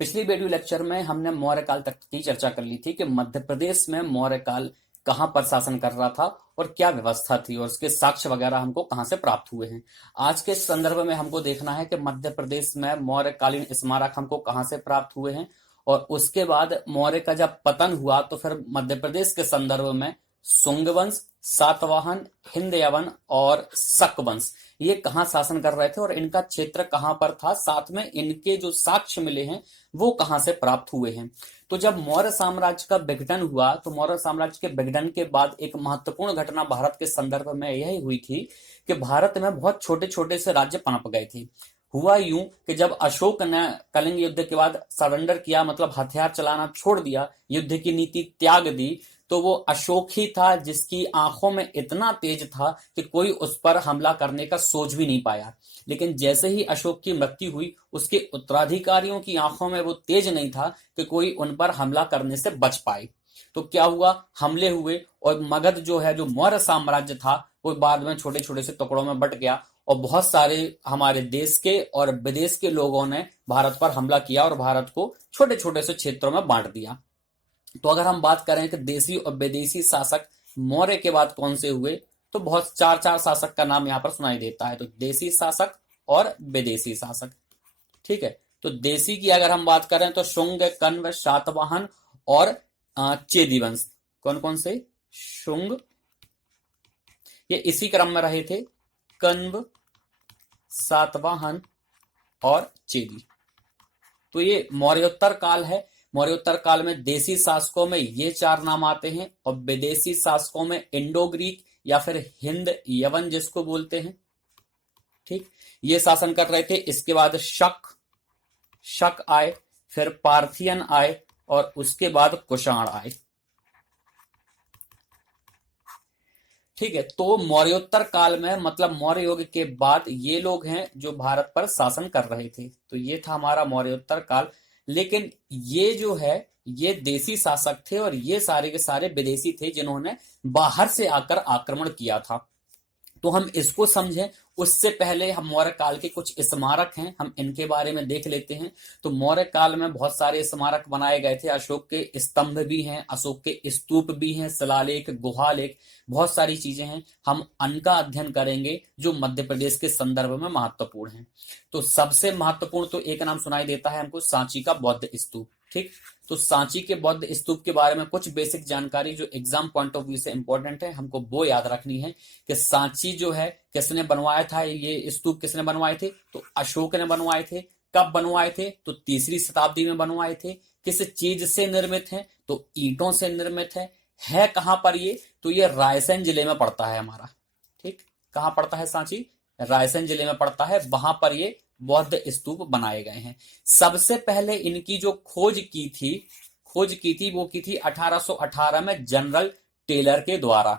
पिछली video lecture में हमने मौर्य काल तक की चर्चा कर ली थी कि मध्य प्रदेश में मौर्य काल कहां पर शासन कर रहा था और क्या व्यवस्था थी और उसके साक्ष्य वगैरह हमको कहां से प्राप्त हुए हैं। आज के संदर्भ में हमको देखना है कि मध्य प्रदेश में मौर्यकालीन स्मारक हमको कहां से प्राप्त हुए हैं और उसके बाद मौर्य का जब पतन हुआ तो फिर मध्य प्रदेश के संदर्भ में शुंग वंश, सातवाहन, हिंद यवन और शक वंश ये कहाँ शासन कर रहे थे और इनका क्षेत्र कहाँ पर था, साथ में इनके जो साक्ष्य मिले हैं वो कहाँ से प्राप्त हुए हैं। तो जब मौर्य साम्राज्य का विघटन हुआ तो मौर्य साम्राज्य के विघटन के बाद एक महत्वपूर्ण घटना भारत के संदर्भ में यही हुई थी कि भारत में बहुत छोटे छोटे से राज्य पनप गए थे। हुआ यूं कि जब अशोक ने कलिंग युद्ध के बाद सरेंडर किया, मतलब हथियार चलाना छोड़ दिया, युद्ध की नीति त्याग दी, तो वो अशोक ही था जिसकी आंखों में इतना तेज था कि कोई उस पर हमला करने का सोच भी नहीं पाया। लेकिन जैसे ही अशोक की मृत्यु हुई उसके उत्तराधिकारियों की आंखों में वो तेज नहीं था कि कोई उन पर हमला करने से बच पाए। तो क्या हुआ, हमले हुए और मगध जो है, जो मौर्य साम्राज्य था, वो बाद में छोटे छोटे से टुकड़ों में बट गया और बहुत सारे हमारे देश के और विदेश के लोगों ने भारत पर हमला किया और भारत को छोटे छोटे से क्षेत्रों में बांट दिया। तो अगर हम बात करें कि देसी और विदेशी शासक मौर्य के बाद कौन से हुए, तो बहुत चार चार शासक का नाम यहाँ पर सुनाई देता है। तो देसी शासक और विदेशी शासक, ठीक है। तो देसी की अगर हम बात करें तो शुंग, कण्व, शातवाहन और चेदी वंश। कौन कौन से? शुंग, ये इसी क्रम में रहे थे, कण्व, सातवाहन और चेदी। तो ये मौर्योत्तर काल है। मौर्योत्तर काल में देसी शासकों में ये चार नाम आते हैं और विदेशी शासकों में इंडो ग्रीक या फिर हिंद यवन जिसको बोलते हैं, ठीक, ये शासन कर रहे थे। इसके बाद शक आए, फिर पार्थियन आए और उसके बाद कुषाण आए, ठीक है। तो मौर्योत्तर काल में मतलब मौर्य युग के बाद ये लोग हैं जो भारत पर शासन कर रहे थे। तो ये था हमारा मौर्योत्तर काल। लेकिन ये जो है ये देसी शासक थे और ये सारे के सारे विदेशी थे जिन्होंने बाहर से आकर आक्रमण किया था। तो हम इसको समझें उससे पहले हम मौर्य काल के कुछ स्मारक हैं, हम इनके बारे में देख लेते हैं। तो मौर्य काल में बहुत सारे स्मारक बनाए गए थे। अशोक के स्तंभ भी हैं, अशोक के स्तूप भी हैं, शिलालेख, गुहालेख, बहुत सारी चीजें हैं। हम उनका अध्ययन करेंगे जो मध्य प्रदेश के संदर्भ में महत्वपूर्ण है। तो सबसे महत्वपूर्ण तो एक नाम सुनाई देता है हमको, सांची का बौद्ध स्तूप, ठीक। तो सांची के बौद्ध स्तूप के बारे में कुछ बेसिक जानकारी जो एग्जाम पॉइंट ऑफ व्यू से इंपॉर्टेंट है, हमको वो याद रखनी है कि सांची जो है किसने बनवाया था, ये स्तूप किसने बनवाए थे? तो अशोक ने बनवाए थे। कब बनवाए थे? तो तीसरी शताब्दी में बनवाए थे। किस चीज से निर्मित है? तो ईंटों से निर्मित है कहां पर ये? तो ये रायसेन जिले में पड़ता है हमारा, ठीक। कहां पड़ता है सांची? रायसेन जिले में पड़ता है। वहां पर ये बौद्ध स्तूप बनाए गए हैं। सबसे पहले इनकी जो खोज की थी वो की थी 1818 में जनरल टेलर के द्वारा,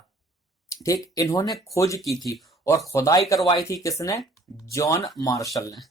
ठीक। इन्होंने खोज की थी और खुदाई करवाई थी किसने? जॉन मार्शल ने।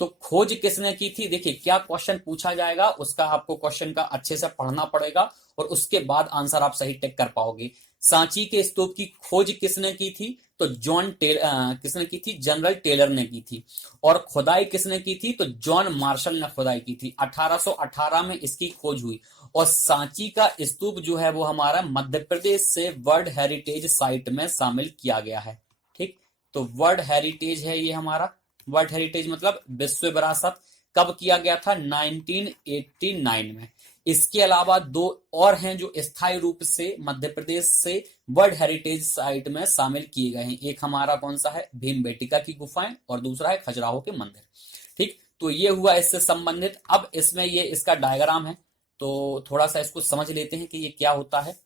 तो खोज किसने की थी? देखिए क्या क्वेश्चन पूछा जाएगा, उसका आपको क्वेश्चन का अच्छे से पढ़ना पड़ेगा और उसके बाद आंसर आप सही टिक कर पाओगे। सांची के स्तूप की खोज किसने की थी? तो किसने की थी? जनरल टेलर ने की थी। और खुदाई किसने की थी? तो जॉन मार्शल ने खुदाई की थी। 1818 में इसकी खोज हुई और सांची का स्तूप जो है वो हमारा मध्य प्रदेश से वर्ल्ड हेरिटेज साइट में शामिल किया गया है, ठीक। तो वर्ल्ड हेरिटेज है ये हमारा, वर्ल्ड हेरिटेज मतलब विश्व विरासत। कब किया गया था? 1989 में। इसके अलावा दो और हैं जो स्थायी रूप से मध्य प्रदेश से वर्ल्ड हेरिटेज साइट में शामिल किए गए हैं। एक हमारा कौन सा है? भीमबेटका की गुफाएं, और दूसरा है खजुराहो के मंदिर, ठीक। तो ये हुआ इससे संबंधित। अब इसमें ये इसका डायग्राम है तो थोड़ा सा इसको समझ लेते हैं कि ये क्या होता है।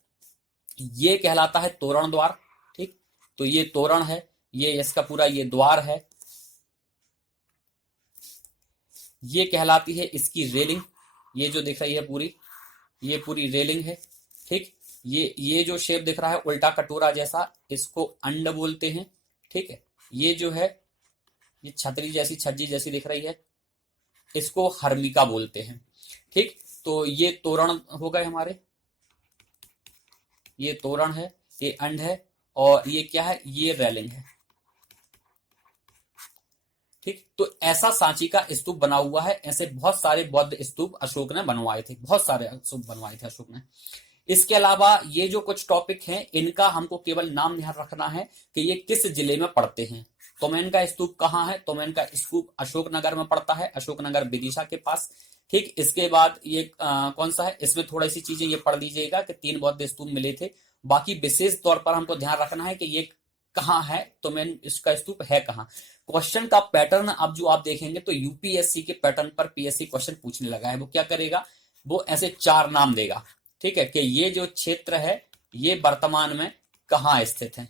ये कहलाता है तोरण द्वार, ठीक। तो ये तोरण है, ये इसका पूरा ये द्वार है। ये कहलाती है इसकी रेलिंग, ये जो दिख रही है पूरी, ये पूरी रेलिंग है, ठीक। ये जो शेप दिख रहा है उल्टा कटोरा जैसा, इसको अंड बोलते हैं, ठीक है। ये जो है ये छतरी जैसी, छज्जी जैसी दिख रही है, इसको हर्मिका बोलते हैं, ठीक। तो ये तोरण हो गए हमारे, ये तोरण है, ये अंड है और ये क्या है? ये रेलिंग है, ठीक, तो ऐसा सांची का स्तूप बना हुआ है। ऐसे बहुत सारे बौद्ध स्तूप अशोक ने बनवाए थे, बहुत सारे स्तूप बनवाए थे अशोक ने। इसके अलावा ये जो कुछ टॉपिक हैं, इनका हमको केवल नाम ध्यान रखना है कि ये किस जिले में पड़ते हैं। तोमेन का स्तूप कहाँ है? तोमेन का स्तूप अशोकनगर में पड़ता है, अशोकनगर विदिशा के पास। ठीक, इसके बाद ये कौन सा है, इसमें थोड़ी सी चीजें ये पढ़ लीजिएगा कि 3 बौद्ध स्तूप मिले थे। बाकी विशेष तौर पर हमको ध्यान रखना है कि ये कहाँ है, तोमेन इसका स्तूप है कहाँ। क्वेश्चन का पैटर्न अब जो आप देखेंगे तो यूपीएससी के पैटर्न पर पीएससी क्वेश्चन पूछने लगा है। वो क्या करेगा, वो ऐसे 4 नाम देगा, ठीक है, कि ये जो क्षेत्र है ये वर्तमान में कहाँ स्थित है,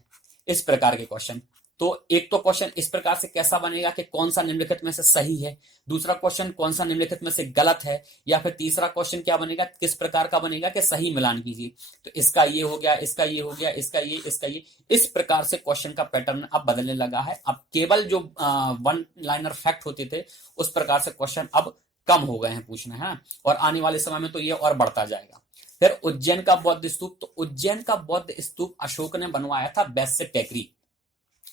इस प्रकार के क्वेश्चन। तो एक तो क्वेश्चन इस प्रकार से कैसा बनेगा कि कौन सा निम्नलिखित में से सही है, दूसरा क्वेश्चन कौन सा निम्नलिखित में से गलत है, या फिर तीसरा क्वेश्चन क्या बनेगा, किस प्रकार का बनेगा कि सही मिलान कीजिए। तो इसका ये हो गया, इसका ये हो गया, इसका ये, इस प्रकार से क्वेश्चन का पैटर्न अब बदलने लगा है। अब केवल जो 1 लाइनर फैक्ट होते थे उस प्रकार से क्वेश्चन अब कम हो गए हैं पूछना है, और आने वाले समय में तो ये और बढ़ता जाएगा। फिर उज्जैन का बौद्ध स्तूप, तो उज्जैन का बौद्ध स्तूप अशोक ने बनवाया था वैश्य टेकरी।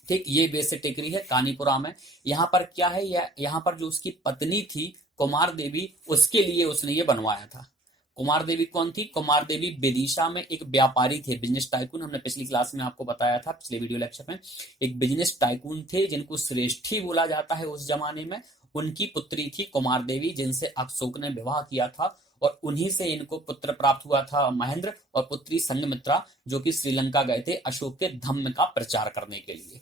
ठीक, ये वैश्य टेकरी है कानीपुरा में। यहाँ पर क्या है, यहाँ पर जो उसकी पत्नी थी कुमार देवी, उसके लिए उसने ये बनवाया था। कुमार देवी कौन थी? कुमार देवी विदिशा में एक व्यापारी थे, बिजनेस टाइकून। हमने पिछली क्लास में आपको बताया था, पिछले वीडियो लेक्चर में। एक बिजनेस टाइकून थे जिनको श्रेष्ठी बोला जाता है उस जमाने में। उनकी पुत्री थी कुमार देवी, जिनसे अशोक ने विवाह किया था, और उन्हीं से इनको पुत्र प्राप्त हुआ था महेंद्र, और पुत्री संघमित्रा, जो कि श्रीलंका गए थे अशोक के धम्म का प्रचार करने के लिए।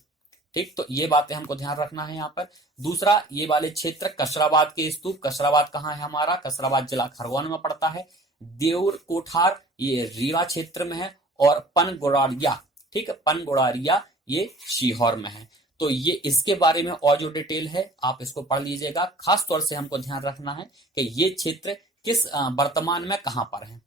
ठीक, तो ये बातें हमको ध्यान रखना है यहाँ पर। दूसरा, ये वाले क्षेत्र कशराबाद के स्तूप, कशराबाद कहाँ है हमारा? कशराबाद जिला खरगोन में पड़ता है। देउर कोठार ये रीवा क्षेत्र में है, और पनगोड़ारिया, ठीक है, पनगोड़ारिया ये सीहोर में है। तो ये इसके बारे में और जो डिटेल है आप इसको पढ़ लीजिएगा। खास तौर से हमको ध्यान रखना है कि ये क्षेत्र किस वर्तमान में कहां पर है,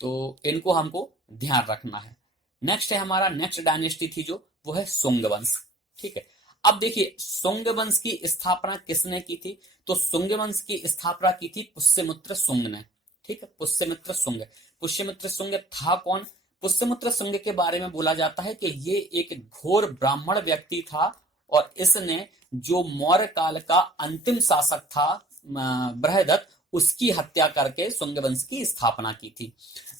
तो इनको हमको ध्यान रखना है। नेक्स्ट है हमारा, नेक्स्ट डायनेस्टी थी जो, वो है सुंग वंश। ठीक है, अब देखिए सुंग वंश की स्थापना किसने की थी? तो सुंग वंश की स्थापना की थी पुष्यमित्र सुंग ने। ठीक है, पुष्यमित्र सुंग। पुष्यमित्र सुंग था कौन? पुष्यमित्र सुंग के बारे में बोला जाता है कि ये एक घोर ब्राह्मण व्यक्ति था, और इसने जो मौर्य काल का अंतिम शासक था बृहदत्त, उसकी हत्या करके सुंग वंश की स्थापना की थी।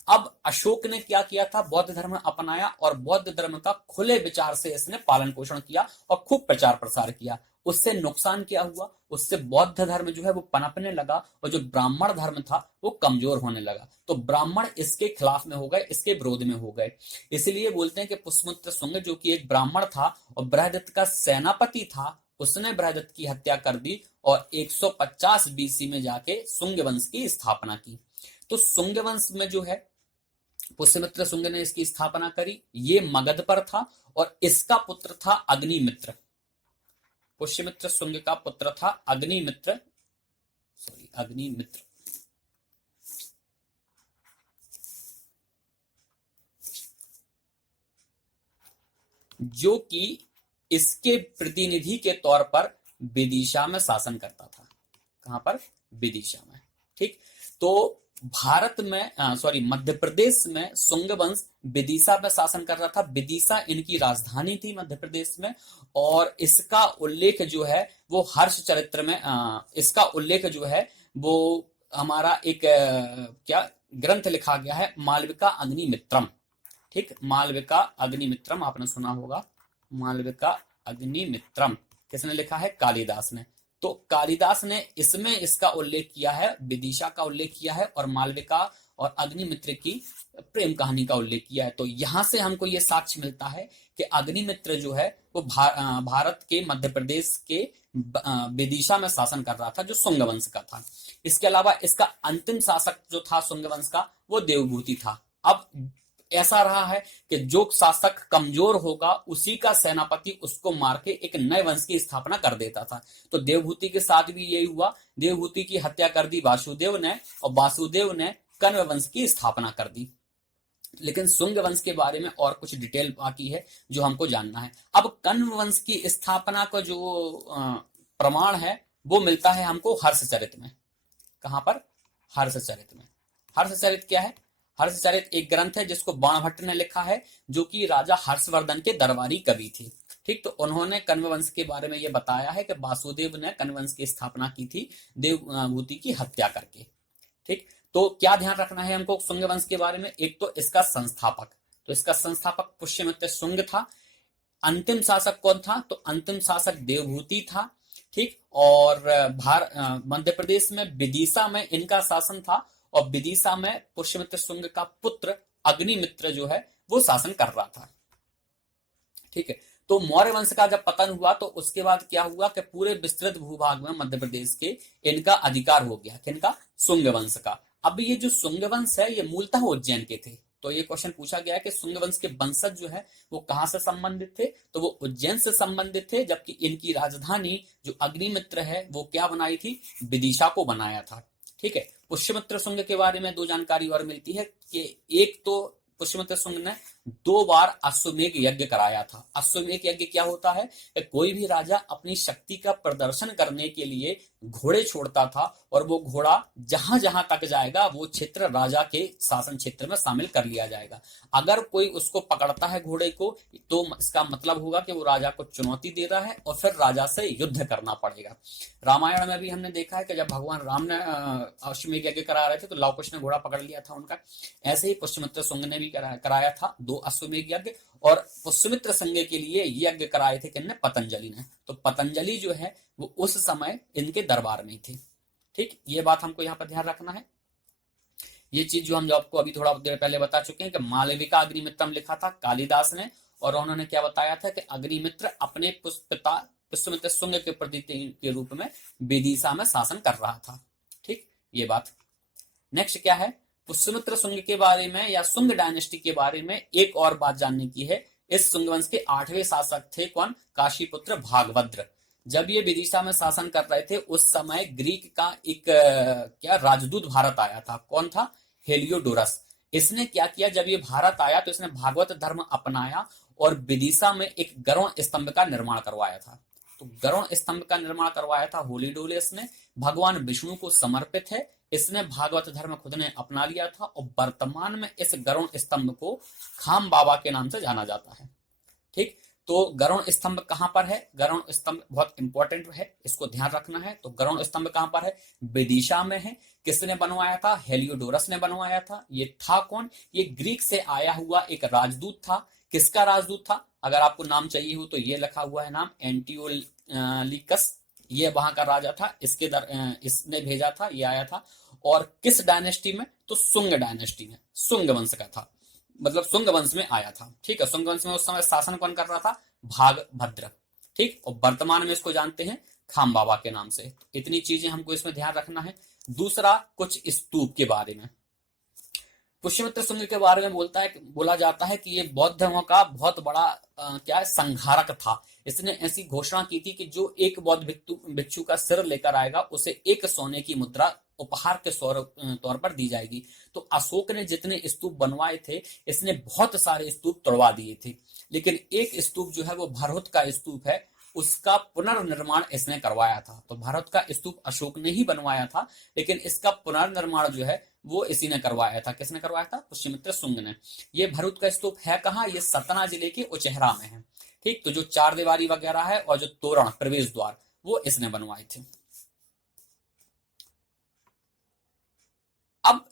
अब अशोक ने क्या किया था? बौद्ध धर्म अपनाया, और बौद्ध धर्म का खुले विचार से इसने पालन पोषण किया और खूब प्रचार प्रसार किया। उससे नुकसान क्या हुआ? उससे बौद्ध धर्म जो है वो पनपने लगा, और जो ब्राह्मण धर्म था वो कमजोर होने लगा। तो ब्राह्मण इसके खिलाफ में हो गए, इसके विरोध में हो गए। इसलिए बोलते हैं कि पुष्यमित्र सुंग, जो कि एक ब्राह्मण था और बृहदत्त का सेनापति था, उसने बृहदत्त की हत्या कर दी, और 150 बीसी में जाके सुंग वंश की स्थापना की। तो सुंग वंश में जो है पुष्यमित्र सुंग ने इसकी स्थापना करी। ये मगध पर था, और इसका पुत्र था अग्निमित्र। पुष्यमित्र सुंग का पुत्र था अग्निमित्र, जो कि इसके प्रतिनिधि के तौर पर विदिशा में शासन करता था। कहां पर? विदिशा में। ठीक, तो भारत में मध्य प्रदेश में सुंग वंश विदिशा में शासन कर रहा था। विदिशा इनकी राजधानी थी मध्य प्रदेश में, और इसका उल्लेख जो है वो हर्ष चरित्र में, इसका उल्लेख जो है वो हमारा एक क्या ग्रंथ लिखा गया है, मालविका अग्निमित्रम। ठीक, मालविका अग्निमित्रम आपने सुना होगा। मालविका अग्निमित्रम किसने लिखा है? कालिदास ने। तो कालिदास ने इसमें इसका उल्लेख किया है, विदिशा का उल्लेख किया है, और मालविका और अग्निमित्र की प्रेम कहानी का उल्लेख किया है। तो यहां से हमको ये साक्ष्य मिलता है कि अग्निमित्र जो है वो भारत के मध्य प्रदेश के विदिशा में शासन कर रहा था, जो सुंग वंश का था। इसके अलावा इसका अंतिम शासक जो था सुंग वंश का, वो देवभूति था। अब ऐसा रहा है कि जो शासक कमजोर होगा उसी का सेनापति उसको मार के एक नए वंश की स्थापना कर देता था। तो देवभूति के साथ भी यही हुआ। देवभूति की हत्या कर दी वासुदेव ने, और वासुदेव ने कण्व वंश की स्थापना कर दी। लेकिन सुंग वंश के बारे में और कुछ डिटेल बाकी है जो हमको जानना है। अब कण्व वंश की स्थापना का जो प्रमाण है वो मिलता है हमको हर्षचरित में। कहां पर? हर्षचरित में। हर्षचरित क्या है? हर्षचरित एक ग्रंथ है जिसको बाणभट्ट ने लिखा है, जो कि राजा हर्षवर्धन के दरबारी कवि थे। ठीक, तो उन्होंने कण्व वंश के बारे में ये बताया है कि वासुदेव ने कण्व वंश की स्थापना की थी देवहूति की हत्या करके। ठीक, तो क्या ध्यान रखना है हमको शुंग वंश के बारे में? एक तो इसका संस्थापक, तो इसका संस्थापक पुष्यमित्र शुंग था। अंतिम शासक कौन था? तो अंतिम शासक देवहूति था। ठीक, और मध्य प्रदेश में विदिशा में इनका शासन था, और विदिशा में पुष्यमित्र शुंग का पुत्र अग्निमित्र जो है वो शासन कर रहा था। ठीक है, तो मौर्य वंश का जब पतन हुआ तो उसके बाद क्या हुआ कि पूरे विस्तृत भूभाग में मध्य प्रदेश के इनका अधिकार हो गया। किनका? शुंग वंश का। अब ये जो शुंग वंश है ये मूलतः उज्जैन के थे, तो ये क्वेश्चन पूछा गया है कि शुंग वंश के वंशज जो है वो कहां से संबंधित थे? तो वो उज्जैन से संबंधित थे, जबकि इनकी राजधानी जो अग्निमित्र है वो क्या बनाई थी? विदिशा को बनाया था। ठीक है, पुष्यमित्र शुंग के बारे में दो जानकारी और मिलती है कि एक तो पुष्यमित्र शुंग ने 2 बार अश्वमेध यज्ञ कराया था। अश्वमेध यज्ञ क्या होता है कि कोई भी राजा अपनी शक्ति का प्रदर्शन करने के लिए घोड़े छोड़ता था, और वो घोड़ा जहां जहां तक जाएगा वो क्षेत्र राजा के शासन क्षेत्र में शामिल कर लिया जाएगा। अगर कोई उसको पकड़ता है घोड़े को, तो इसका मतलब होगा कि वो राजा को चुनौती दे रहा है और फिर राजा से युद्ध करना पड़ेगा। रामायण में भी हमने देखा है कि जब भगवान राम ने अश्वमेध यज्ञ करा रहे थे तो लव कुश ने घोड़ा पकड़ लिया था उनका। ऐसे ही पुष्यमित्र शुंग ने भी कराया था 2 अश्वमेध यज्ञ, और पुष्यमित्र संघ के लिए यज्ञ कराए थे किसने? पतंजलि ने। तो पतंजलि जो है वो उस समय इनके दरबार में थे। ठीक, ये बात हमको यहाँ पर ध्यान रखना है। ये चीज जो हम आपको अभी थोड़ा देर पहले बता चुके हैं कि मालविका अग्निमित्रम लिखा था कालिदास ने, और उन्होंने क्या बताया था कि अग्निमित्र अपने पिता पुष्यमित्र शुंग के प्रति के रूप में विदिशा में शासन कर रहा था। ठीक, ये बात। नेक्स्ट क्या है? पुष्यमित्र शुंग के बारे में या शुंग डायनेस्टी के बारे में एक और बात जानने की है। इस शुंग वंश के 8वें शासक थे कौन? काशीपुत्र भागभद्र। जब ये विदिशा में शासन कर रहे थे उस समय ग्रीक का एक क्या राजदूत भारत आया था। कौन था? हेलियोडोरस। इसने क्या किया, जब ये भारत आया तो इसने भागवत धर्म अपनाया और विदिशा में एक गरुड़ स्तंभ का निर्माण करवाया था। तो गरुड़ स्तंभ का निर्माण करवाया था हेलियोडोरस ने, भगवान विष्णु को समर्पित है। इसने भागवत धर्म खुद ने अपना लिया था, और वर्तमान में इस गरुड़ स्तंभ को खाम बाबा के नाम से जाना जाता है। ठीक, तो गरुड़ स्तंभ कहां पर है? गरुड़ स्तंभ बहुत इंपॉर्टेंट है, इसको ध्यान रखना है। तो गरुड़ स्तंभ कहां पर है? विदिशा में है। किसने बनवाया था? हेलियोडोरस ने बनवाया था। ये था कौन? ये ग्रीक से आया हुआ एक राजदूत था। किसका राजदूत था? अगर आपको नाम चाहिए हो तो ये लिखा हुआ है नाम, एंटियोलिकस। ये वहां का राजा था, इसने भेजा था, ये आया था। और किस डायनेस्टी में? तो शुंग डायनेस्टी में, शुंग वंश का था, मतलब शुंग वंश में आया था। ठीक है, शुंग वंश में उस समय शासन कौन कर रहा था? भागभद्र। ठीक, और वर्तमान में इसको जानते हैं खाम बाबा के नाम से। इतनी चीजें हमको इसमें ध्यान रखना है। दूसरा, कुछ स्तूप के बारे में। पुष्यमित्र शुंग के बारे में बोला जाता है कि ये बौद्ध धर्म का बहुत बड़ा क्या है? संहारक था। इसने ऐसी घोषणा की थी कि जो एक बौद्ध भिक्षु का सिर लेकर आएगा उसे 1 सोने की मुद्रा उपहार के तौर पर दी जाएगी। तो अशोक ने जितने स्तूप बनवाए थे, इसने बहुत सारे स्तूप तोड़वा दिए थे, लेकिन एक स्तूप जो है वो भरहुत का स्तूप है, उसका पुनर्निर्माण इसने करवाया था। तो भारत का स्तूप अशोक ने ही बनवाया था, लेकिन इसका पुनर्निर्माण जो है वो इसी ने करवाया था। किसने करवाया था? पुष्यमित्र शुंग ने। ये भरूच का स्तूप है कहाँ? ये सतना जिले के उचेहरा में है। ठीक, तो जो 4 दीवारी वगैरह है और जो तोरण प्रवेश द्वार वो इसने बनवाए थे। अब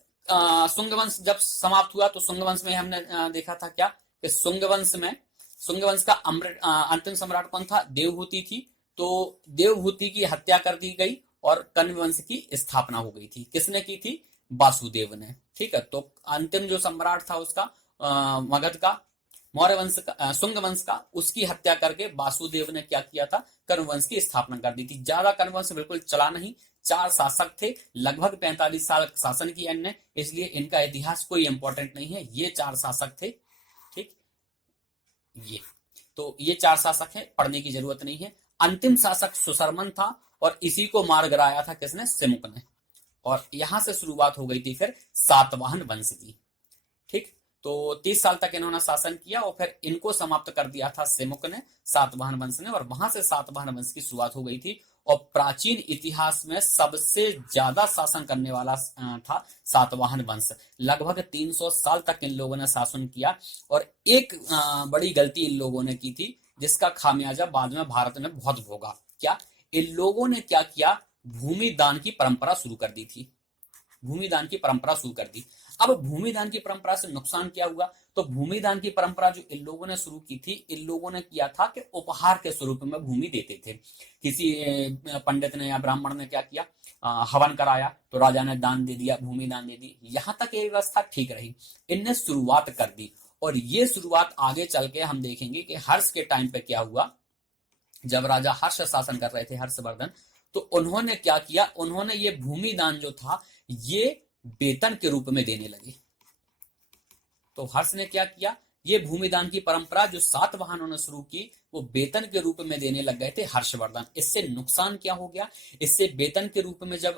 शुंग वंश जब समाप्त हुआ तो शुंग वंश में हमने देखा था क्या कि शुंग वंश का अंतिम सम्राट कौन था? देवहूति थी। तो देवहूति की हत्या कर दी गई और कण्व वंश की स्थापना हो गई थी। किसने की थी? वासुदेव ने। ठीक है, तो अंतिम जो सम्राट था उसका मगध का, मौर्य वंश का, शुंग वंश का, उसकी हत्या करके वासुदेव ने क्या किया था? कण्व वंश की स्थापना कर दी थी। ज्यादा कण्व वंश बिल्कुल चला नहीं, 4 शासक थे, लगभग 45 साल शासन किया इनने, इसलिए इनका इतिहास कोई इंपॉर्टेंट नहीं है। ये 4 शासक थे। ठीक, ये 4 शासक है, पढ़ने की जरूरत नहीं है। अंतिम शासक सुशर्मन था और इसी को मार गिराया था किसने? सिमुक ने। और यहां से शुरुआत हो गई थी फिर सातवाहन वंश की। ठीक, तो 30 साल तक इन्होंने शासन किया और फिर इनको समाप्त कर दिया था सिमुक ने, सातवाहन वंश ने, और वहां से सातवाहन वंश की शुरुआत हो गई थी। और प्राचीन इतिहास में सबसे ज्यादा शासन करने वाला था सातवाहन वंश। लगभग 300 साल तक इन लोगों ने शासन किया। और एक बड़ी गलती इन लोगों ने की थी, जिसका खामियाजा बाद में भारत ने बहुत भोगा। क्या? इन लोगों ने क्या किया? भूमि दान की परंपरा शुरू कर दी थी। भूमि दान की परंपरा शुरू कर दी। अब भूमि दान की परंपरा से नुकसान क्या हुआ? तो भूमि दान की परंपरा जो इन लोगों ने शुरू की थी, इन लोगों ने किया था कि उपहार के स्वरूप में भूमि देते थे। किसी पंडित ने या ब्राह्मण ने क्या किया? हवन कराया तो राजा ने दान दे दिया, भूमि दान दे दी। यहां तक ये व्यवस्था ठीक रही। इनने शुरुआत कर दी और ये शुरुआत आगे चल के हम देखेंगे कि हर्ष के टाइम पे क्या हुआ। जब राजा हर्ष शासन कर रहे थे, हर्षवर्धन, तो उन्होंने क्या किया? उन्होंने ये भूमि दान जो था ये वेतन के रूप में देने लगे। तो हर्ष ने क्या किया? ये भूमि दान की परंपरा जो सातवाहनों ने शुरू की वो वेतन के रूप में देने लग गए थे हर्षवर्धन। इससे नुकसान क्या हो गया? इससे वेतन के रूप में जब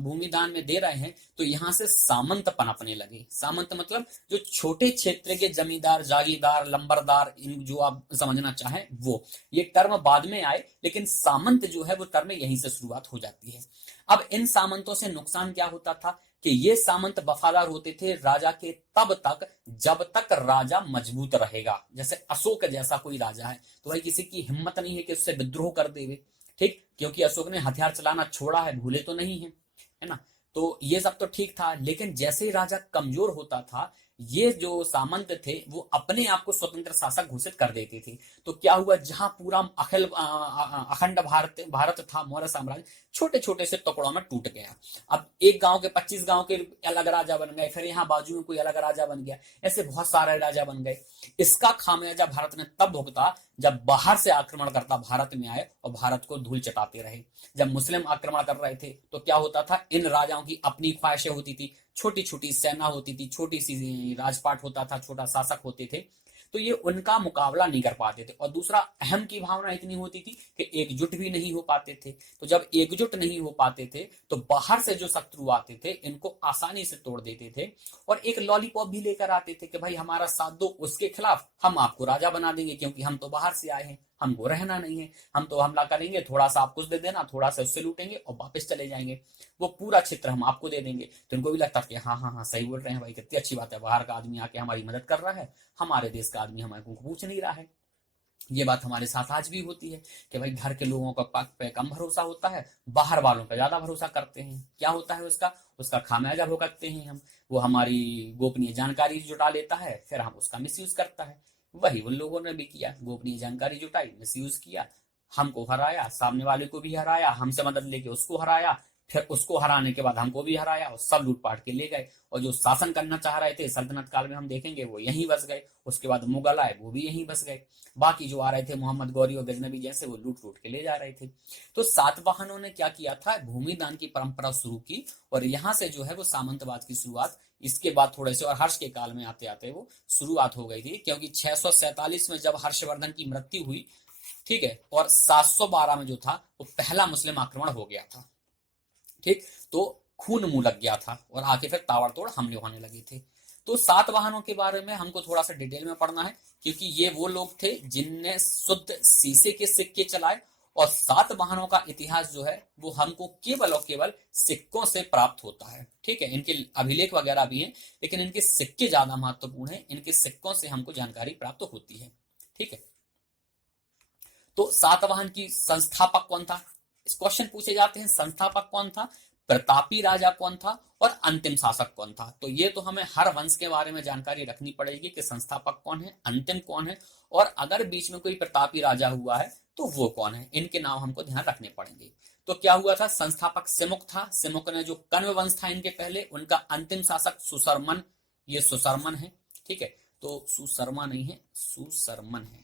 भूमि दान में दे रहे हैं तो यहां से सामंत पनपने लगे। सामंत मतलब जो छोटे क्षेत्र के जमींदार, जागीरदार, लंबरदार, इन जो आप समझना चाहें वो, ये टर्म बाद में आए, लेकिन सामंत जो है वो टर्म यहीं से शुरुआत हो जाती है। अब इन सामंतों से नुकसान क्या होता था कि ये सामंत वफादार होते थे राजा के तब तक जब तक राजा मजबूत रहेगा। जैसे अशोक जैसा कोई राजा है तो भाई किसी की हिम्मत नहीं है कि उससे विद्रोह कर देवे, ठीक, क्योंकि अशोक ने हथियार चलाना छोड़ा है, भूले तो नहीं है, है ना। तो ये सब तो ठीक था, लेकिन जैसे ही राजा कमजोर होता था ये जो सामंत थे वो अपने आप को स्वतंत्र शासक घोषित कर देते थे। तो क्या हुआ? जहां पूरा अखंड भारत था, मौर्य साम्राज्य छोटे छोटे से टुकड़ों में टूट गया। अब एक गांव के 25 गांव के अलग राजा बन गए, फिर यहाँ बाजू में कोई अलग राजा बन गया, ऐसे बहुत सारे राजा बन गए। इसका खामियाजा भारत ने तब भुगता जब बाहर से आक्रमणकर्ता भारत में आए और भारत को धूल चटाते रहे। जब मुस्लिम आक्रमण कर रहे थे तो क्या होता था? इन राजाओं की अपनी ख्वाहिशें होती थी, छोटी छोटी सेना होती थी, छोटी सी राजपाट होता था, छोटा शासक होते थे, तो ये उनका मुकाबला नहीं कर पाते थे। और दूसरा, अहम की भावना इतनी होती थी कि एकजुट भी नहीं हो पाते थे। तो जब एकजुट नहीं हो पाते थे तो बाहर से जो शत्रु आते थे इनको आसानी से तोड़ देते थे और एक लॉलीपॉप भी लेकर आते थे कि भाई हमारा साथ दो, उसके खिलाफ हम आपको राजा बना देंगे, क्योंकि हम तो बाहर से आए हैं, हमको रहना नहीं है, हम तो हमला करेंगे, थोड़ा सा आप कुछ दे देना, थोड़ा सा उससे लूटेंगे और वापस चले जाएंगे, वो पूरा क्षेत्र हम आपको दे देंगे। तो इनको भी लगता कि हाँ हाँ हाँ सही बोल रहे हैं भाई, कितनी अच्छी बात है, बाहर का आदमी आके हमारी मदद कर रहा है, हमारे देश का आदमी हमारे को पूछ नहीं रहा है। ये बात हमारे साथ आज भी होती है कि भाई घर के लोगों का पाक पे कम भरोसा होता है, बाहर वालों पे ज्यादा भरोसा करते हैं। क्या होता है उसका? उसका खामियाजा भुगतते हैं हम। वो हमारी गोपनीय जानकारी जुटा लेता है, फिर हम उसका मिसयूज करता है। वही उन लोगों ने भी किया, गोपनीय जानकारी जुटाई, मिसयूज किया, हमको हराया, सामने वाले को भी हराया, हमसे मदद लेके उसको हराया, फिर उसको हराने के बाद हमको भी हराया और सब लूटपाट के ले गए। और जो शासन करना चाह रहे थे सल्तनत काल में हम देखेंगे वो यहीं बस गए। उसके बाद मुगल आए, वो भी यहीं बस गए। बाकी जो आ रहे थे मोहम्मद गौरी और गजनबी जैसे, वो लूट लूट के ले जा रहे थे। तो सातवाहनों ने क्या किया था? भूमि दान की परंपरा शुरू की और यहाँ से जो है वो सामंतवाद की शुरुआत, इसके बाद थोड़े से और हर्ष के काल में आते आते वो शुरुआत हो गई थी। क्योंकि 647 में जब हर्षवर्धन की मृत्यु हुई, ठीक है, और 712 में जो था वो पहला मुस्लिम आक्रमण हो गया था, ठीक, तो खून मुंह लग गया था और आके फिर ताबड़तोड़ हमले होने लगे थे। तो सातवाहनों के बारे में हमको थोड़ा सा डिटेल में पढ़ना है, क्योंकि ये वो लोग थे जिनने शुद्ध शीशे के सिक्के चलाए। और सातवाहनों का इतिहास जो है वो हमको केवल और केवल सिक्कों से प्राप्त होता है, ठीक है। इनके अभिलेख वगैरह भी हैं, लेकिन इनके सिक्के ज्यादा महत्वपूर्ण है, इनके सिक्कों से हमको जानकारी प्राप्त होती है, ठीक है। तो सातवाहन की संस्थापक कौन था? इस क्वेश्चन पूछे जाते हैं, संस्थापक कौन था, प्रतापी राजा कौन था और अंतिम शासक कौन था। तो ये तो हमें हर वंश के बारे में जानकारी रखनी पड़ेगी कि संस्थापक कौन है, अंतिम कौन है, और अगर बीच में कोई प्रतापी राजा हुआ है तो वो कौन है, इनके नाम हमको ध्यान रखने पड़ेंगे। तो क्या हुआ था? संस्थापक सिमुक था। सिमुक ने जो कण्व वंश था इनके पहले, उनका अंतिम शासक सुशर्मन, ये सुशर्मन है, ठीक है। तो सुशर्मा नहीं है, सुशर्मन है,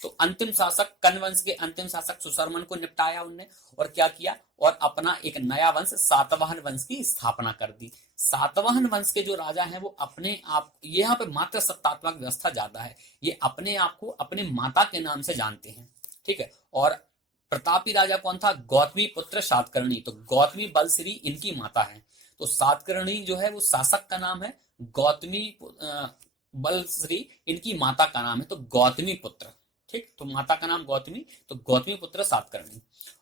तो अंतिम शासक, कण्व वंश के अंतिम शासक सुशर्मन को निपटाया उनने और क्या किया, और अपना एक नया वंश सातवाहन वंश की स्थापना कर दी। सातवाहन वंश के जो राजा हैं वो अपने आप, यहाँ पे मात्र सत्तात्मक व्यवस्था ज्यादा है, ये अपने आप को अपने माता के नाम से जानते हैं, ठीक है। और प्रतापी राजा कौन था? गौतमी पुत्र सातकर्णी। तो गौतमी बलश्री इनकी माता है, तो सातकर्णी जो है वो शासक का नाम है, गौतमी बलश्री इनकी माता का नाम है, तो गौतमी पुत्र, ठीक, तो माता का नाम गौतमी, तो गौतमी पुत्र सातकर्णी।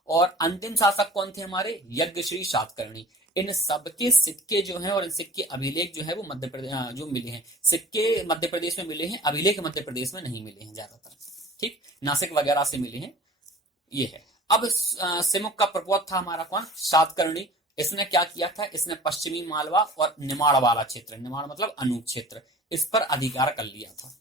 और अंतिम शासक कौन थे हमारे, यज्ञश्री सातकर्णी। इन सबके सिक्के जो हैं और इन सिक्के अभिलेख जो है वो मध्य प्रदेश जो मिले हैं, सिक्के मध्य प्रदेश में मिले हैं, अभिलेख मध्य प्रदेश में नहीं मिले हैं ज्यादातर। ठीक, नासिक वगैरह से मिले हैं, ये है। अब सिमुक का प्रकोप था हमारा कौन, सातकर्णी। इसने क्या किया था, इसने पश्चिमी मालवा और निमाड़ वाला क्षेत्र, निमाड़ मतलब अनूप क्षेत्र, इस पर अधिकार कर लिया था।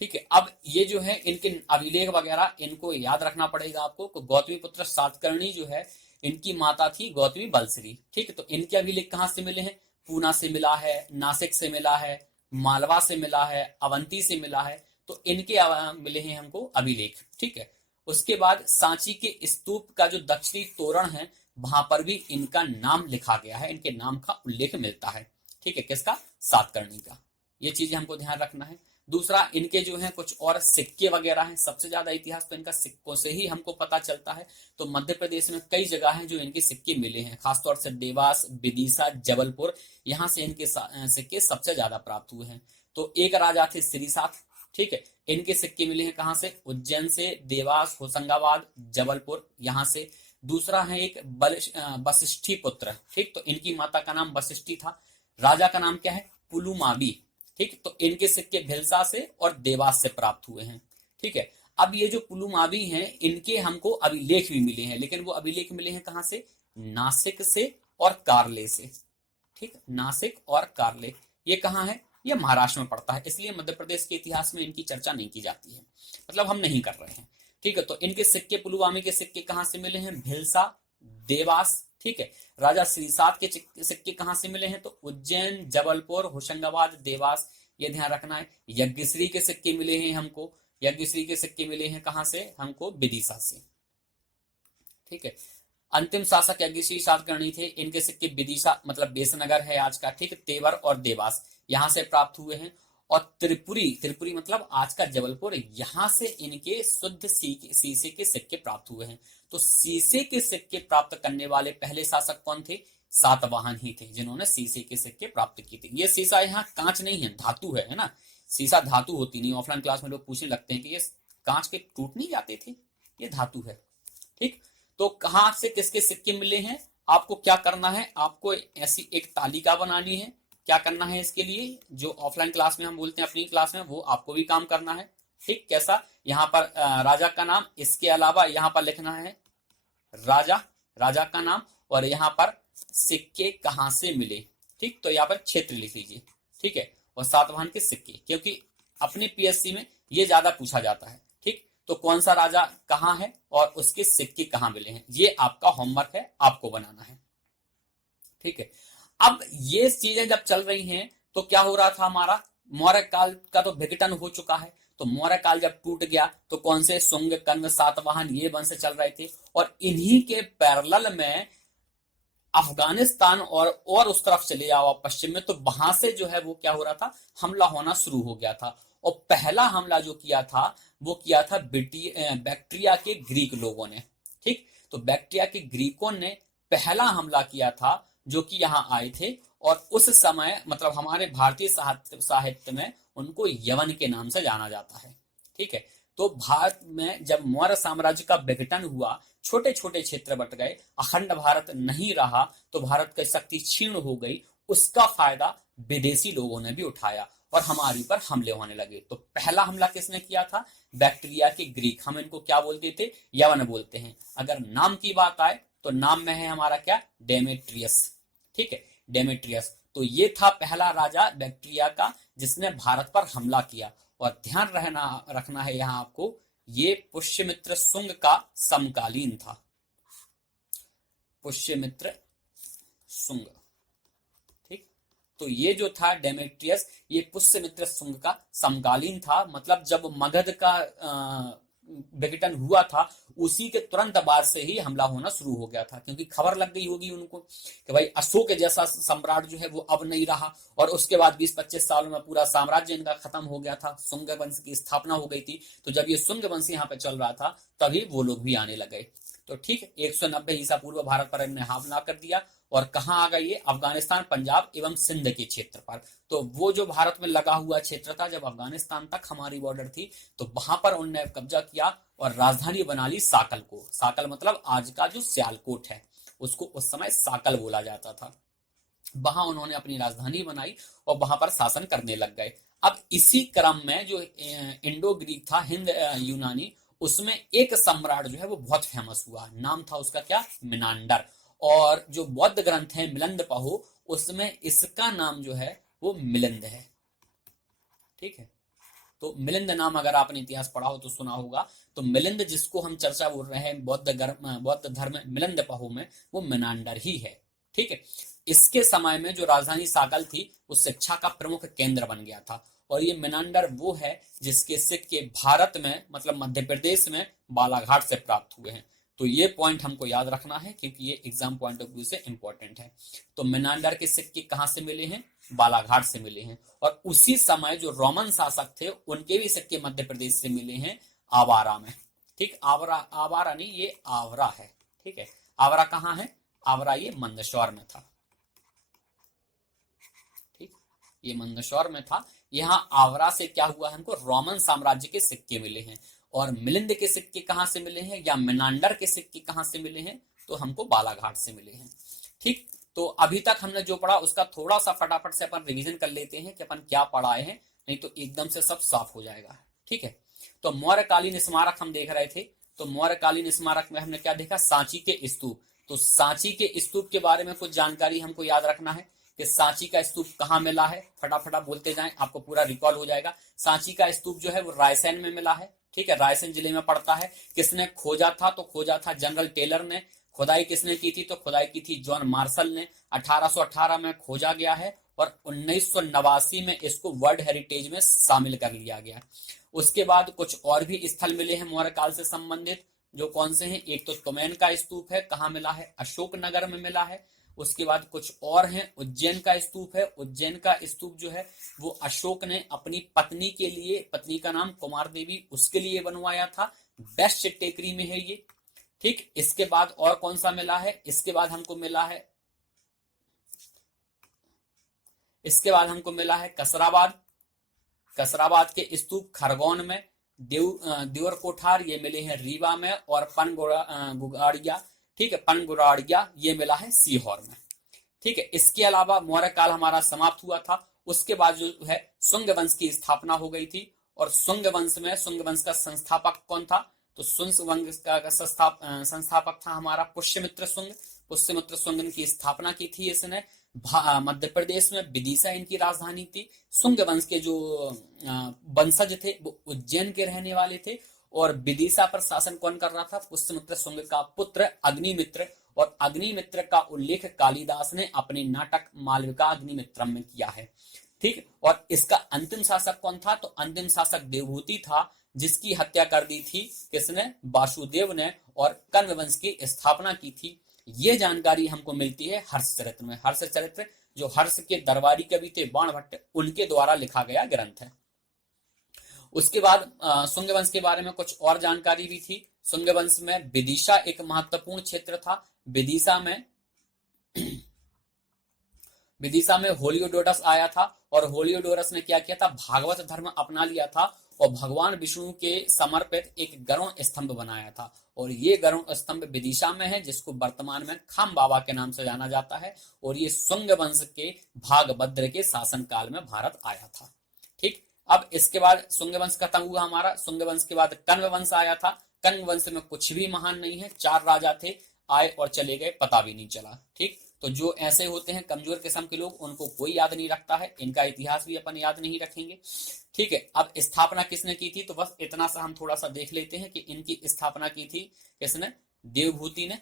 ठीक है, अब ये जो है इनके अभिलेख वगैरह इनको याद रखना पड़ेगा आपको। गौतमी पुत्र सातकर्णी जो है, इनकी माता थी गौतमी बलश्री। ठीक है, तो इनके अभिलेख कहां से मिले हैं, पूना से मिला है, नासिक से मिला है, मालवा से मिला है, अवंती से मिला है, तो इनके मिले हैं हमको अभिलेख। ठीक है, उसके बाद सांची के स्तूप का जो दक्षिणी तोरण है, वहां पर भी इनका नाम लिखा गया है, इनके नाम का उल्लेख मिलता है। ठीक है, किसका, सातकर्णी का। ये चीजें हमको ध्यान रखना है। दूसरा, इनके जो है कुछ और सिक्के वगैरह हैं, सबसे ज्यादा इतिहास तो इनका सिक्कों से ही हमको पता चलता है। तो मध्य प्रदेश में कई जगह हैं जो इनके सिक्के मिले हैं, खासतौर से देवास, विदिशा, जबलपुर, यहाँ से इनके सिक्के सबसे ज्यादा प्राप्त हुए हैं। तो एक राजा थे श्रीसात। ठीक है, इनके सिक्के मिले हैं कहां से, उज्जैन से, देवास, होशंगाबाद, जबलपुर, यहाँ से। दूसरा है एक वशिष्ठी पुत्र। ठीक, तो इनकी माता का नाम वशिष्ठी था, राजा का नाम क्या है, पुलुमावी। ठीक, तो इनके सिक्के भिलसा से और देवास से प्राप्त हुए हैं। ठीक है, अब ये जो पुलुमावी हैं, इनके हमको अभिलेख भी मिले हैं, लेकिन वो अभिलेख मिले हैं कहां से, नासिक से और कारले से। ठीक, नासिक और कारले, ये कहां है, ये महाराष्ट्र में पड़ता है, इसलिए मध्य प्रदेश के इतिहास में इनकी चर्चा नहीं की जाती है, मतलब हम नहीं कर रहे हैं। ठीक है, तो इनके सिक्के, पुलुवामी के सिक्के कहां से मिले हैं, भिलसा, देवास। ठीक है, राजा श्रीसात के सिक्के कहां से मिले हैं, तो उज्जैन, जबलपुर, होशंगाबाद, देवास, ये ध्यान रखना है। यज्ञश्री के सिक्के मिले हैं हमको, यज्ञश्री के सिक्के मिले हैं कहां से हमको, विदिशा से। ठीक है, अंतिम शासक यज्ञश्री सातकर्णी थे, इनके सिक्के विदिशा मतलब बेसनगर है आज का, ठीक, तेवर और देवास, यहां से प्राप्त हुए हैं। और त्रिपुरी, त्रिपुरी मतलब आज का जबलपुर, यहां से इनके शुद्ध सीसे के सिक्के प्राप्त हुए हैं। तो सीसे के सिक्के प्राप्त करने वाले पहले शासक कौन थे, सातवाहन ही थे, जिन्होंने सीसे के सिक्के प्राप्त किए थे। ये सीसा यहाँ कांच नहीं है, धातु है ना, सीसा धातु होती नहीं। ऑफलाइन क्लास में लोग पूछने लगते हैं कि ये कांच के टूट नहीं जाते थे, ये धातु है। ठीक, तो कहां से किसके सिक्के मिले हैं, आपको क्या करना है, आपको ऐसी एक तालिका बनानी है। क्या करना है इसके लिए, जो ऑफलाइन क्लास में हम बोलते हैं अपनी क्लास में, वो आपको भी काम करना है। ठीक, कैसा, यहाँ पर राजा का नाम, इसके अलावा यहाँ पर लिखना है राजा, राजा का नाम, और यहाँ पर सिक्के कहां से मिले। ठीक, तो यहाँ पर क्षेत्र लिख लीजिए। ठीक है, और सातवाहन के सिक्के, क्योंकि अपने पीएससी में ये ज्यादा पूछा जाता है। ठीक, तो कौन सा राजा कहां है और उसके सिक्के कहां मिले हैं, ये आपका होमवर्क है, आपको बनाना है। ठीक है, अब ये चीजें जब चल रही हैं तो क्या हो रहा था, हमारा मौर्य काल का तो विघटन हो चुका है। तो मौर्य काल जब टूट गया तो कौन से, शुंग, कन्व, सातवाहन, ये वंश चल रहे थे। और इन्हीं के पैरेलल में अफगानिस्तान और उस तरफ चले जाओ पश्चिम में, तो वहां से जो है वो क्या हो रहा था, हमला होना शुरू हो गया था। और पहला हमला जो किया था वो किया था बैक्ट्रिया के ग्रीक लोगों ने। ठीक, तो बैक्ट्रिया के ग्रीकों ने पहला हमला किया था, जो कि यहाँ आए थे। और उस समय मतलब हमारे भारतीय साहित्य में उनको यवन के नाम से जाना जाता है। ठीक है, तो भारत में जब मौर्य साम्राज्य का विघटन हुआ, छोटे छोटे क्षेत्र बट गए, अखंड भारत नहीं रहा, तो भारत की शक्ति क्षीण हो गई। उसका फायदा विदेशी लोगों ने भी उठाया और हमारी पर हमले होने लगे। तो पहला हमला किसने किया था, बैक्ट्रिया के ग्रीक, हम इनको क्या बोलते थे, यवन बोलते हैं। अगर नाम की बात आए तो नाम में है हमारा क्या, डेमेट्रियस। ठीक है, डेमेट्रियस, तो ये था पहला राजा बैक्ट्रिया का जिसने भारत पर हमला किया। और ध्यान रखना है यहाँ आपको, ये पुष्यमित्र शुंग का समकालीन था, पुष्यमित्र शुंग। ठीक, तो ये जो था डेमेट्रियस, ये पुष्यमित्र शुंग का समकालीन था। मतलब जब मगध का विघटन हुआ था, उसी के तुरंत बाद से ही हमला होना शुरू हो गया था, क्योंकि खबर लग गई होगी उनको कि भाई अशोक जैसा सम्राट जो है वो अब नहीं रहा। और उसके बाद 20-25 सालों में पूरा साम्राज्य इनका खत्म हो गया था, शुंग वंश की स्थापना हो गई थी। तो जब ये शुंग वंश यहाँ पे चल रहा था, तभी वो लोग भी आने लगे। तो ठीक है, 190 ईसा पूर्व भारत पर इन्होंने हमला कर दिया और कहाँ आ गई ये, अफगानिस्तान, पंजाब एवं सिंध के क्षेत्र पर। तो वो जो भारत में लगा हुआ क्षेत्र था, जब अफगानिस्तान तक हमारी बॉर्डर थी, तो वहां पर उन्होंने कब्जा किया और राजधानी बना ली साकल को। साकल मतलब आज का जो सियालकोट है, उसको उस समय साकल बोला जाता था। वहां उन्होंने अपनी राजधानी बनाई और वहां पर शासन करने लग गए। अब इसी क्रम में जो इंडो ग्रीक था, हिंद यूनानी, उसमें एक सम्राट जो है वो बहुत फेमस हुआ। नाम था उसका क्या, मिनांडर। और जो बौद्ध ग्रंथ है मिलिंद पहो, उसमें इसका नाम जो है वो मिलिंद है। ठीक है, तो मिलिंद नाम अगर आपने इतिहास पढ़ा हो तो सुना होगा। तो मिलिंद जिसको हम चर्चा बोल रहे हैं बौद्ध धर्म मिलिंद पहो में, वो मिनांडर ही है। ठीक है, इसके समय में जो राजधानी साकल थी वो शिक्षा का प्रमुख केंद्र बन गया था। और ये मिनांडर वो है जिसके सिक्के भारत में, मतलब मध्य प्रदेश में बालाघाट से प्राप्त हुए हैं। तो ये पॉइंट हमको याद रखना है क्योंकि ये एग्जाम पॉइंट ऑफ व्यू से इंपॉर्टेंट है। तो मिनांडर के सिक्के कहाँ से मिले हैं, बालाघाट से मिले हैं। और उसी समय जो रोमन शासक थे उनके भी सिक्के मध्य प्रदेश से मिले हैं, आवारा में। ठीक, आवारा, आवारा नहीं, ये आवरा है। ठीक है, आवरा कहाँ है, आवरा ये मंदसौर में था। ठीक, ये मंदसौर में था। यहाँ आवरा से क्या हुआ, हमको रोमन साम्राज्य के सिक्के मिले हैं। और मिलिंद के सिक्के कहाँ से मिले हैं, या मिनांडर के सिक्के कहाँ से मिले हैं, तो हमको बालाघाट से मिले हैं। ठीक, तो अभी तक हमने जो पढ़ा उसका थोड़ा सा फटाफट से अपन रिवीजन कर लेते हैं कि अपन क्या पढ़ाए हैं, नहीं तो एकदम से सब साफ हो जाएगा। ठीक है, तो मौर्यकालीन स्मारक हम देख रहे थे। तो मौर्यकालीन स्मारक में हमने क्या देखा, सांची के स्तूप। तो सांची के स्तूप के बारे में कुछ जानकारी हमको याद रखना है कि सांची का स्तूप कहाँ मिला है। फटाफट बोलते जाएं, आपको पूरा रिकॉल हो जाएगा। सांची का स्तूप जो है वो रायसेन में मिला है। ठीक है, रायसेन जिले में पड़ता है। किसने खोजा था, तो खोजा था जनरल टेलर ने। खुदाई किसने की थी, तो खुदाई की थी जॉन मार्शल ने। 1818 में खोजा गया है और 1989 में इसको वर्ल्ड हेरिटेज में शामिल कर लिया गया। उसके बाद कुछ और भी स्थल मिले हैं मौर्य काल से संबंधित, जो कौन से हैं, एक तो तुमैन का स्तूप है, कहाँ मिला है, अशोकनगर में मिला है। उसके बाद कुछ और हैं, उज्जैन का स्तूप है। उज्जैन का स्तूप जो है वो अशोक ने अपनी पत्नी के लिए, पत्नी का नाम कुमार देवी, उसके लिए बनवाया था। बेस्ट टेकरी में है ये। ठीक, इसके बाद और कौन सा मिला है, इसके बाद हमको मिला है कसराबाद। कसराबाद के स्तूप खरगोन में। देवर कोठार ये मिले हैं रीवा में। और पनगुराड़िया, ठीक है, पनगुराड़िया ये मिला है सीहोर में। ठीक है, इसके अलावा मौर्य काल हमारा समाप्त हुआ था। उसके बाद जो है शुंग वंश की स्थापना हो गई थी। और शुंग वंश का संस्थापक कौन था, तो शुंग वंश का संस्थापक था हमारा पुष्यमित्र शुंग। पुष्यमित्र शुंग की स्थापना की थी इसने। मध्य प्रदेश में विदिशा इनकी राजधानी थी। शुंग वंश के जो वंशज थे वो उज्जैन के रहने वाले थे। और विदिशा पर शासन कौन कर रहा था, पुष्यमित्र शुंग का पुत्र अग्निमित्र। और अग्निमित्र का उल्लेख कालिदास ने अपने नाटक मालविका अग्निमित्रम में किया है। ठीक, और इसका अंतिम शासक कौन था, तो अंतिम शासक देवहूति था, जिसकी हत्या कर दी थी किसने, वासुदेव ने। और कण्व वंश की स्थापना की थी। ये जानकारी हमको मिलती है हर्षचरित्र में। हर्षचरित्र जो हर्ष के दरबारी कवि थे बाणभट्ट, उनके द्वारा लिखा गया ग्रंथ है। उसके बाद शुंग वंश के बारे में कुछ और जानकारी भी थी। शुंग वंश में विदिशा एक महत्वपूर्ण क्षेत्र था। विदिशा में होलियोडोरस आया था। और होलियोडोरस ने क्या किया था, भागवत धर्म अपना लिया था और भगवान विष्णु के समर्पित एक गरुण स्तंभ बनाया था। और ये गरुण स्तंभ विदिशा में है, जिसको वर्तमान में खाम बाबा के नाम से जाना जाता है। और ये शुंग वंश के भागभद्र के शासनकाल में भारत आया था। ठीक, अब इसके बाद शुंग वंश खत्म हुआ हमारा। शुंग वंश के बाद कण्व वंश आया था। कण्व वंश में कुछ भी महान नहीं है, 4 राजा थे, आए और चले गए, पता भी नहीं चला। ठीक, तो जो ऐसे होते हैं कमजोर किस्म के लोग, उनको कोई याद नहीं रखता है। इनका इतिहास भी अपन याद नहीं रखेंगे। ठीक है, अब स्थापना किसने की थी, तो बस इतना सा हम थोड़ा सा देख लेते हैं कि इनकी स्थापना की थी किसने, देवभूति ने।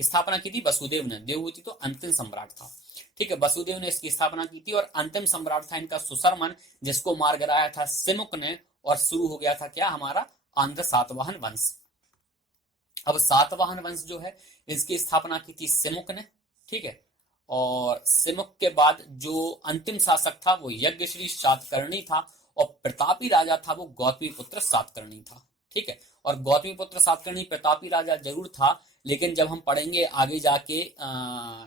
स्थापना की थी वसुदेव ने। देवभूति तो अंतिम सम्राट था। ठीक है, वसुदेव ने इसकी स्थापना की थी। और अंतिम सम्राट था इनका सुशर्मन, जिसको मार गिराया था सिमुक ने। और शुरू हो गया था क्या, हमारा आंध्र सातवाहन वंश। अब सातवाहन वंश जो है, इसकी स्थापना की थी सिमुक ने। ठीक है, और सिमुक के बाद जो अंतिम शासक था वो यज्ञश्री सातकर्णी था। और प्रतापी राजा था वो गौतमी पुत्र सातकर्णी था। ठीक है। और गौतमीपुत्र सातकर्णी प्रतापी राजा जरूर था, लेकिन जब हम पढ़ेंगे आगे जाके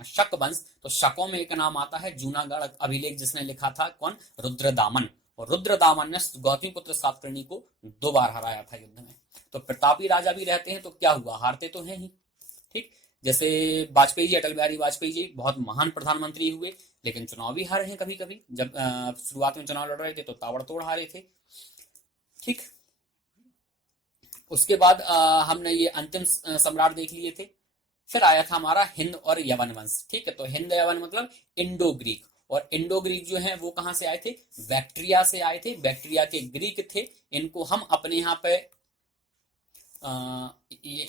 शक वंश, तो शकों में एक नाम आता है जूनागढ़ अभिलेख, जिसने लिखा था कौन, रुद्रदामन। और रुद्रदामन ने गौतमीपुत्र सातकर्णी को 2 बार हराया था युद्ध में। तो प्रतापी राजा भी रहते हैं तो क्या हुआ, हारते तो हैं ही। ठीक, जैसे वाजपेयी जी, अटल बिहारी वाजपेयी जी बहुत महान प्रधानमंत्री हुए, लेकिन चुनाव भी हारे हैं कभी कभी। जब शुरुआत में चुनाव लड़ रहे थे तो ताबड़तोड़ हारे थे। ठीक, उसके बाद हमने ये अंतिम सम्राट देख लिए थे। फिर आया था हमारा हिंद और यवन वंश। ठीक है, तो हिंद यवन मतलब इंडो ग्रीक। और इंडो ग्रीक जो है वो कहां से आए थे, बैक्ट्रिया से आए थे। बैक्ट्रिया के ग्रीक थे। इनको हम अपने यहाँ पे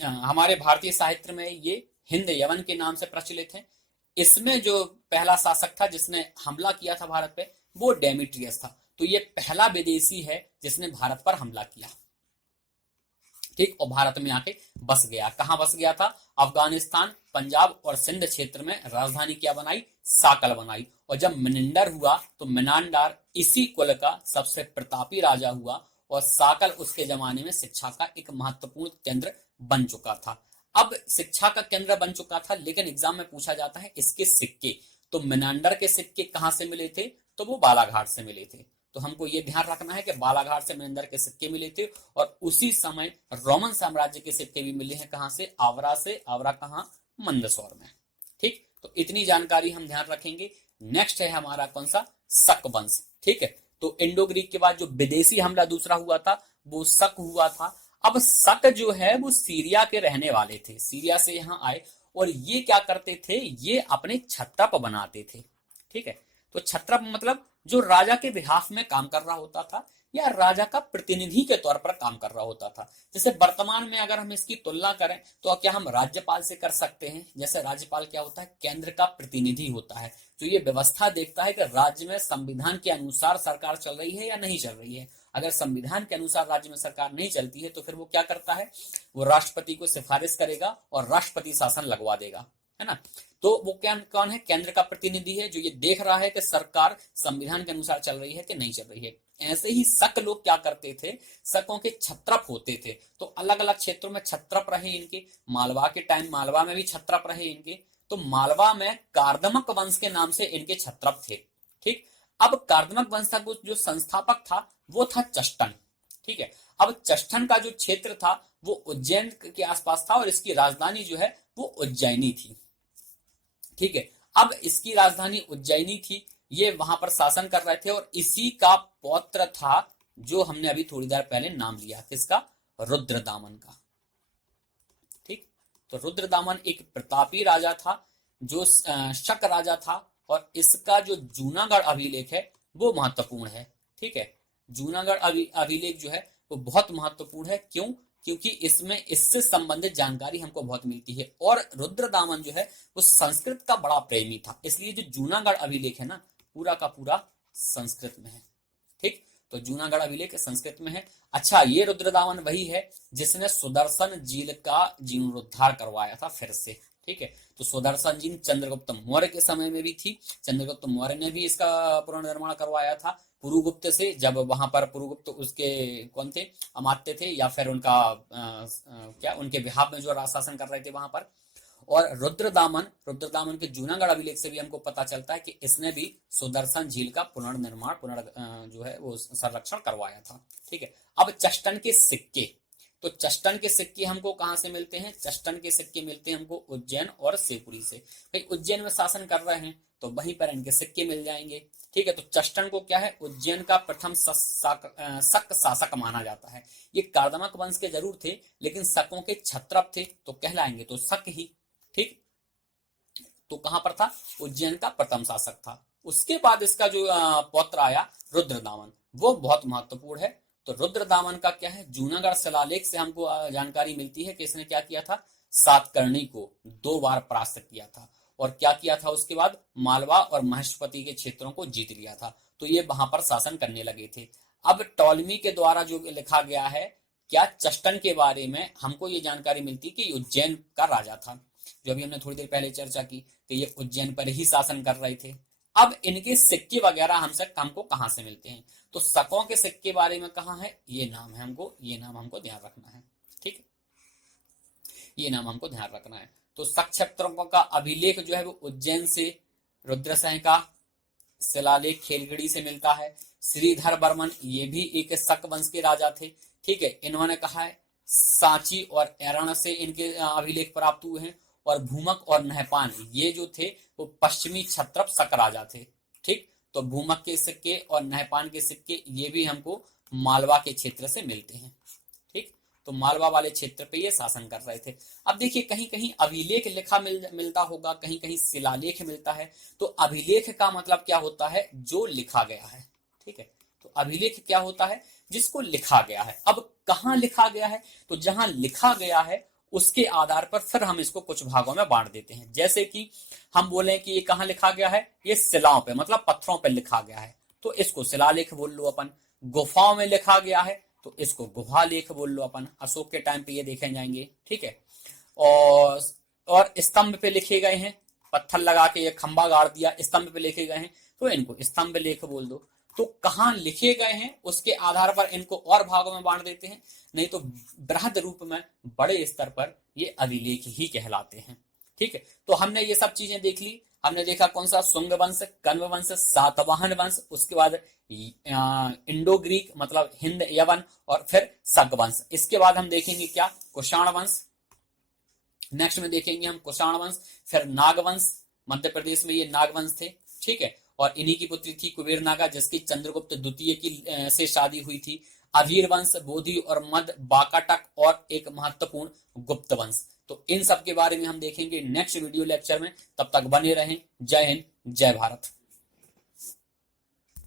हमारे भारतीय साहित्य में ये हिंद यवन के नाम से प्रचलित है। इसमें जो पहला शासक था जिसने हमला किया था भारत पे, वो डेमिट्रियस था। तो ये पहला विदेशी है जिसने भारत पर हमला किया। ठीक, और भारत में आके बस गया। कहां बस गया था, अफगानिस्तान, पंजाब और सिंध क्षेत्र में। राजधानी क्या बनाई, साकल बनाई। और जब मिनिंडर हुआ तो मिनांडार इसी कुल का सबसे प्रतापी राजा हुआ, और साकल उसके जमाने में शिक्षा का एक महत्वपूर्ण केंद्र बन चुका था। अब शिक्षा का केंद्र बन चुका था, लेकिन एग्जाम में पूछा जाता है इसके सिक्के। तो मिनांडर के सिक्के कहां से मिले थे, तो वो बालाघाट से मिले थे। तो हमको ये ध्यान रखना है कि बालाघाट से मिनांडर के सिक्के मिले थे। और उसी समय रोमन साम्राज्य के सिक्के भी मिले हैं। कहां से, आवरा से। आवरा कहां, मंदसौर में। ठीक, तो इतनी जानकारी हम ध्यान रखेंगे। नेक्स्ट है हमारा कौन सा, शक वंश। ठीक है, तो इंडो ग्रीक के बाद जो विदेशी हमला दूसरा हुआ था वो शक हुआ था। अब शक जो है वो सीरिया के रहने वाले थे, सीरिया से यहाँ आए। और ये क्या करते थे, ये अपने छत्रप बनाते थे। ठीक है, तो छत्रप मतलब जो राजा के बिहाफ में काम कर रहा होता था, या राजा का प्रतिनिधि के तौर पर काम कर रहा होता था। जैसे वर्तमान में अगर हम इसकी तुलना करें तो क्या हम राज्यपाल से कर सकते हैं। जैसे राज्यपाल क्या होता है, केंद्र का प्रतिनिधि होता है, जो ये व्यवस्था देखता है कि राज्य में संविधान के अनुसार सरकार चल रही है या नहीं चल रही है। अगर संविधान के अनुसार राज्य में सरकार नहीं चलती है तो फिर वो क्या करता है, वो राष्ट्रपति को सिफारिश करेगा और राष्ट्रपति शासन लगवा देगा, है ना। तो वो क्या, कौन है, केंद्र का प्रतिनिधि है, जो ये देख रहा है कि सरकार संविधान के अनुसार चल रही है कि नहीं चल रही है। ऐसे ही शक लोग क्या करते थे, शकों के छत्रप होते थे। तो अलग अलग क्षेत्रों में छत्रप रहे इनके। मालवा के टाइम मालवा में भी छत्रप रहे इनके। तो मालवा में कार्दमक वंश के नाम से इनके छत्रप थे। ठीक, अब कार्दमक वंश का जो संस्थापक था वो था चष्टन। ठीक है, अब चष्टन का जो क्षेत्र था वो उज्जैन के आसपास था, और इसकी राजधानी जो है वो उज्जैनी थी। ठीक है, अब इसकी राजधानी उज्जैनी थी, ये वहां पर शासन कर रहे थे। और इसी का पौत्र था जो हमने अभी थोड़ी देर पहले नाम लिया, किसका, रुद्रदामन का। ठीक, तो रुद्रदामन एक प्रतापी राजा था, जो शक राजा था। और इसका जो जूनागढ़ अभिलेख है वो महत्वपूर्ण है। ठीक है, जूनागढ़ अभिलेख जो है वो बहुत महत्वपूर्ण है। क्यों, क्योंकि इसमें इससे संबंधित जानकारी हमको बहुत मिलती है। और रुद्रदामन जो है वो संस्कृत का बड़ा प्रेमी था, इसलिए जो जूनागढ़ अभिलेख है ना, पूरा का पूरा संस्कृत में है। ठीक, तो जूनागढ़ अभिलेख संस्कृत में है। अच्छा, ये रुद्रदामन वही है जिसने सुदर्शन झील का जीर्णोद्धार करवाया था फिर से। ठीक है, तो सुदर्शन झील चंद्रगुप्त मौर्य के समय में भी थी। चंद्रगुप्त मौर्य ने भी इसका पुनर्निर्माण करवाया था पुरुगुप्त से, जब वहां पर पुरुगुप्त उसके कौन थे, अमात्य थे, या फिर उनका क्या, उनके बिहाफ में जो शासन कर रहे थे वहां पर। और रुद्रदामन के जूनागढ़ अभिलेख से भी हमको पता चलता है कि इसने भी सुदर्शन झील का पुनर्निर्माण जो है वो संरक्षण करवाया था। ठीक है, अब चष्टन के सिक्के, तो चष्टन के सिक्के हमको कहां से मिलते हैं, चष्टन के सिक्के मिलते हैं हमको उज्जैन और शिवपुरी से। भाई उज्जैन में शासन कर रहे हैं तो वहीं पर इनके सिक्के मिल जाएंगे। ठीक है, तो चष्टन को क्या है, उज्जैन का प्रथम शक शासक माना जाता है। ये कार्दमक वंश के जरूर थे, लेकिन शकों के छत्रप थे तो कहलाएंगे तो शक ही। ठीक, तो कहां पर था, उज्जैन का प्रथम शासक था। उसके बाद इसका जो पौत्र आया रुद्रदामन, वो बहुत महत्वपूर्ण है। तो रुद्रदामन का क्या है, जूनागढ़ शिलालेख से हमको जानकारी मिलती है कि इसने क्या किया था, सातकर्णी को 2 बार परास्त किया था। और क्या किया था उसके बाद, मालवा और महेश्वती के क्षेत्रों को जीत लिया था। तो ये वहां पर शासन करने लगे थे। अब टॉलमी के द्वारा जो लिखा गया है, क्या चष्टन के बारे में हमको ये जानकारी मिलती कि उज्जैन का राजा था, जो अभी हमने थोड़ी देर पहले चर्चा की, तो ये उज्जैन पर ही शासन कर रहे थे। अब इनके सिक्के वगैरह हमको कहां से मिलते हैं, तो शकों के सिक्के के बारे में कहाँ है, ये नाम है हमको, ये नाम हमको ध्यान रखना है। ठीक है, ये नाम हमको ध्यान रखना है। तो शक क्षेत्रों का अभिलेख जो है वो उज्जैन से, रुद्रसेन का शिलालेख खेलगड़ी से मिलता है। श्रीधर बर्मन ये भी एक शक वंश के राजा थे। ठीक है, इन्होंने कहा है सांची और एरण से इनके अभिलेख प्राप्त हुए हैं। और भूमक और नहपान ये जो थे वो पश्चिमी क्षत्रप शक राजा थे। ठीक, तो भूमक के सिक्के और नहपान के सिक्के ये भी हमको मालवा के क्षेत्र से मिलते हैं। ठीक, तो मालवा वाले क्षेत्र पे ये शासन कर रहे थे। अब देखिए कहीं कहीं अभिलेख लिखा मिलता होगा, कहीं कहीं शिलालेख मिलता है। तो अभिलेख का मतलब क्या होता है, जो लिखा गया है। ठीक है, तो अभिलेख क्या होता है, जिसको लिखा गया है। अब कहाँ लिखा गया है, तो जहां लिखा गया है उसके आधार पर फिर हम इसको कुछ भागों में बांट देते हैं। जैसे कि हम बोले कि ये कहाँ लिखा गया है, ये शिलाओं पे मतलब पत्थरों पे लिखा गया है, तो इसको शिलालेख बोल लो अपन। गुफाओं में लिखा गया है तो इसको गुहा लेख बोल लो अपन। अशोक के टाइम पे ये देखे जाएंगे। ठीक है, और स्तंभ पे लिखे गए हैं, पत्थर लगा के ये खंबा गाड़ दिया, स्तंभ पे लिखे गए हैं तो इनको स्तंभ लेख बोल दो। तो कहाँ लिखे गए हैं उसके आधार पर इनको और भागों में बांट देते हैं, नहीं तो बृहद रूप में बड़े स्तर पर ये अभिलेख ही कहलाते हैं। ठीक है, तो हमने ये सब चीजें देख ली। हमने देखा कौन सा, शुंग वंश, कण्व वंश, सातवाहन वंश, उसके बाद इंडो ग्रीक मतलब हिंद यवन, और फिर शक वंश। इसके बाद हम देखेंगे क्या, कुषाण वंश। नेक्स्ट में देखेंगे हम कुषाण वंश, फिर नागवंश, मध्य प्रदेश में ये नागवंश थे। ठीक है, और इन्हीं की पुत्री थी कुबेर नागा, जिसकी चंद्रगुप्त द्वितीय की से शादी हुई थी। अवीर वंश, बोधि और मद, बाकाटक और एक महत्वपूर्ण गुप्त वंश। तो इन सब के बारे में हम देखेंगे नेक्स्ट वीडियो लेक्चर में। तब तक बने रहें। जय हिंद, जय भारत।